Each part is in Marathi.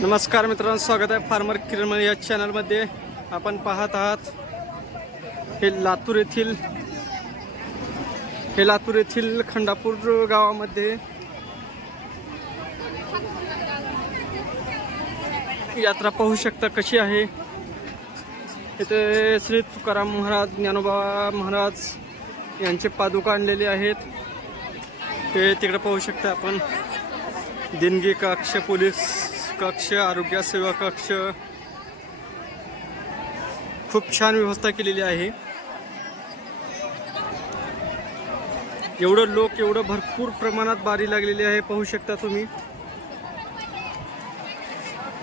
नमस्कार मित्रांनो, स्वागत आहे फार्मर किरण या चॅनलमध्ये. आपण पाहत आहात हे लातूर येथील खंडापूर गावामध्ये यात्रा पाहू शकता कशी आहे. इथे श्री तुकाराम महाराज, ज्ञानोबा महाराज यांचे पादुका आणलेले आहेत. ते तिकडे पाहू शकता आपण. देणगी कक्ष, पोलीस कक्ष, आरोग्य सेवा कक्ष, खूप छान व्यवस्था केलेली आहे. एवढं भरपूर प्रमाणात बारी लागलेली आहे, पाहू शकता तुम्ही.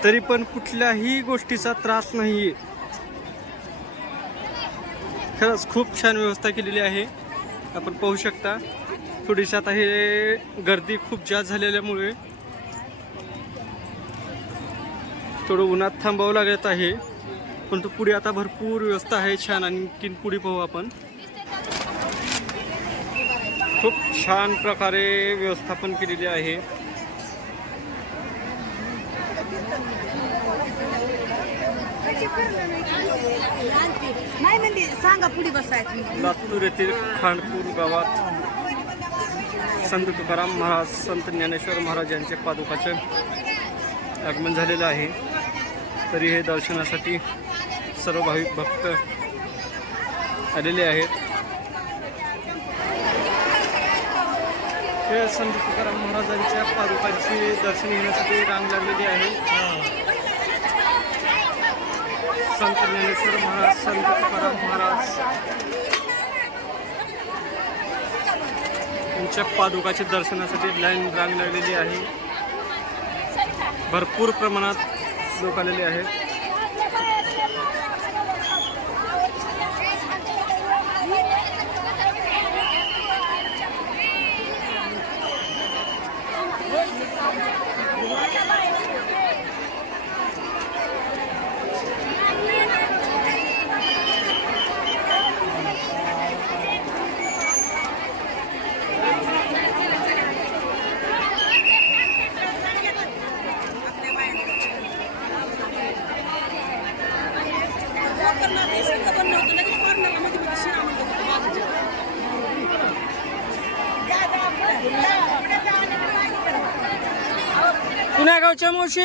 तरी पण कुठल्याही गोष्टीचा त्रास नाही. खरंच खूप छान व्यवस्था केलेली आहे, आपण पाहू शकता. थोडीशी आता हे गर्दी खूप जास्त झालेल्यामुळे थोडं उन्हात थांबावं लागत आहे, परंतु पुढे आता भरपूर व्यवस्था आहे छान. आणखीन पुढे पाहू आपण. खूप छान प्रकारे व्यवस्थापन केलेली आहे. लातूर येथील खांडपूर गावात संत तुकाराम महाराज, संत ज्ञानेश्वर महाराज यांचे पादुकाचे आगमन झालेलं आहे. तरी हे दर्शनासाठी सर्व भाविक भक्त आलेले आहेत. हे संत तुकाराम महाराजांच्या पादुकांची दर्शन घेण्यासाठी रांग लागलेली आहे. संत ज्ञानेश्वर महाराज, संत तुकाराम महाराज यांच्या पादुकाच्या दर्शनासाठी रांग लागलेली आहे. भरपूर प्रमाणात लोक आलेले आहेत. पुण्या गावच्या मावशी,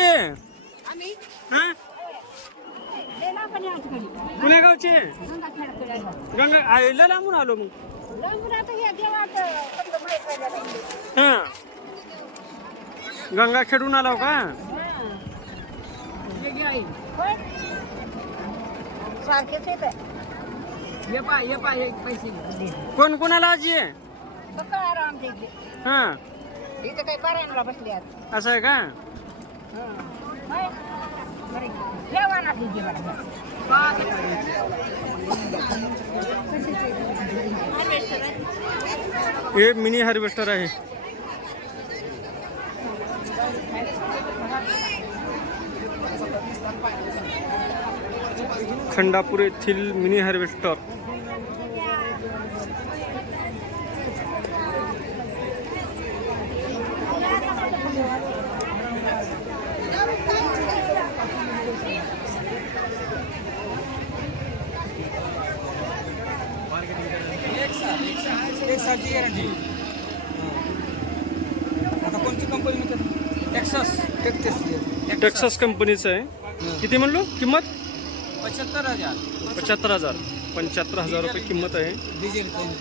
पुण्या गावचे गंगा आईला लांबून आलो मग. हा, गंगा खेळून आलो का? कोण कोणाला आजी आहे? हा, असं आहे का? हे मिनी हार्वेस्टर आहे. खंडापूर येथील मिनी हार्वेस्टर. आता कोणती कंपनी टेक्सास कंपनीचं आहे. किती म्हणलो किंमत? 75,000. 75,000 रुपये किंमत आहे.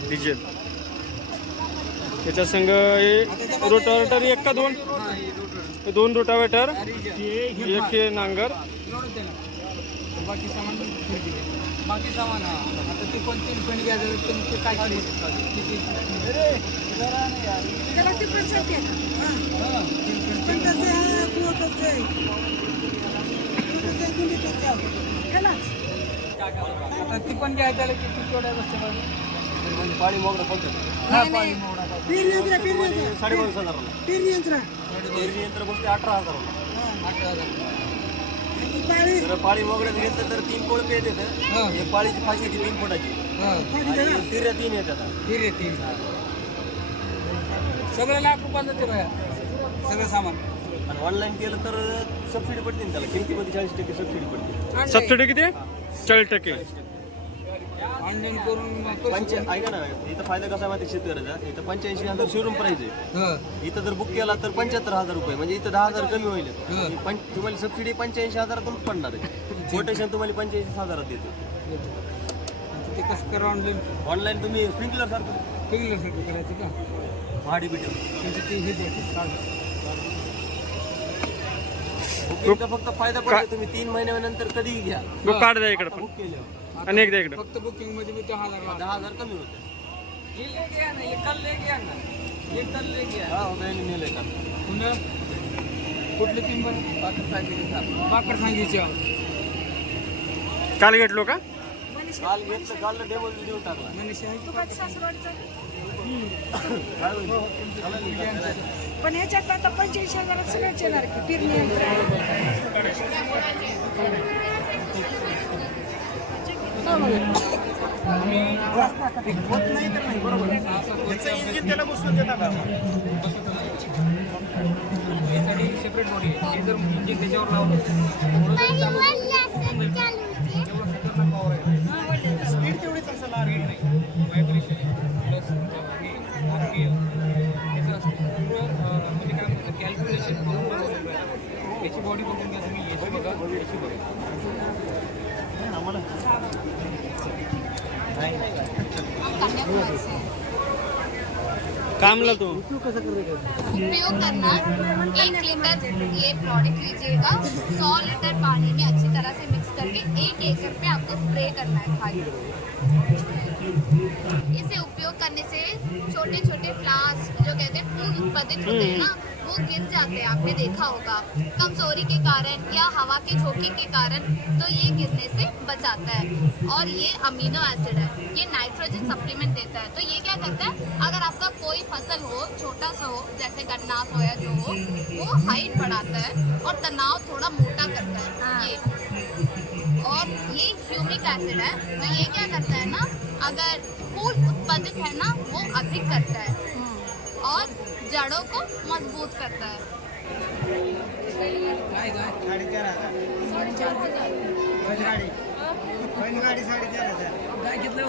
डिझेल. त्याच्या संग हे रोटावेटर एक का दोन? दोन रोटावेटर, एक हे नांगर. बाकी सामान आता ते कोणती कंपनी घ्यायचं ते काय आता ती पण घ्यायचं किती तेवढ्या गोष्टी पाहिजे. पाणी मोगरा बोलतो. यंत्र बसते 18,000. जर पाळी मोगड्यात घेतलं तर 3 कोळपे येतात. एक पाळीची फाशी 3 फुटाची. तिऱ्या 3 येतात. सगळं लाख रुपयाचं ते सगळं सामान. आणि ऑनलाईन केलं तर सबसिडी पडते ना त्याला, किमतीमध्ये 40% सबसिडी पडते. सबसिडी किती आहे? 40%. ऑनलाईन करून मग करू शकतो. ऐका ना, इथं फायदा कसा आहे माहिती शेतकऱ्याचा, इथं 85,000 शोरूम प्राइस आहे. इथं जर बुक केला तर 75,000 रुपये, म्हणजे इथं 10,000 कमी होईल. तुम्हाला सबसिडी 85,000 पडणार आहे. कोटेशन तुम्हाला 85,000 देते. ते कसं करा ऑनलाईन? ऑनलाईन तुम्ही स्प्रिंकलर सारखं साठी करायचं का? भाडी बिटी त्यांचं ते हे द्यायचं कार्ड. बुकिंगचा फक्त फायदा पडतो, तुम्ही 3 महिन्यानंतर कधीही घ्या. बुक कार्ड द्या इकडं पण. बुक केल्यावर आणि एकदा इकडं. फक्त बुकिंग मध्ये मी 10,000 कमी होतं. पुन्हा पुन्हा कुठले 3 बाकर सांगितले. काल घेतलो का? काल घेतलं, काल डेमो देऊन टाकला. काय होईल? पण ह्याच्यात आता 85,000 सगळ्याच येणार की फिरणी यंत्र सेपरेट बॉडी आहे. हे जर इंजिन त्याच्यावर लावलं स्पीड तेवढीच असेल, स्पीड नाही. व्हायब्रेशन प्लस हे RPM त्याचं असतं पूर्ण. म्हणजे काय म्हणतात कॅल्क्युलेशन करून याची बॉडी बघून घ्या तुम्ही, याची बघा, याची बघा. कामला तू उपयोग करना, 1 लीटर ये प्रोडक्ट लीजिएगा, 100 लीटर पानी में अच्छी तरह से मिक्स करके 1 एकड़ पे आपको स्प्रे करना है खाली. इसे उपयोग करने से छोटे छोटे फ्लावर्स जो कहते हैं फूल उत्पादित होते हैं ना, वो गिर जाते हैं. आपने देखा होगा कमजोरी के कारण या हवा के झोंके के कारण, तो ये गिरने से बचाता है. और ये अमीनो एसिड है, ये नाइट्रोजन सप्लीमेंट देता है. तो ये क्या करता है, अगर आपका कोई फसल हो, छोटा सा हो, जैसे गन्ना सोया जो हो, वो हाइट बढ़ाता है और तनाव थोड़ा मोटा करता है. ये और ये ह्यूमिक एसिड है, तो ये क्या करता है ना, अगर फूल उत्पादित है ना, वो अधिक करता है और जड़ों को मजबूत करता है. काय घेतलं हो?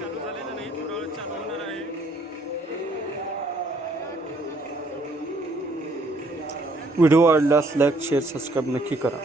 चालू झालेलं नाही, थोडा वेळ चालू होणार आहे. व्हिडिओ आवडल्यास लाईक शेअर सबस्क्राईब नक्की करा.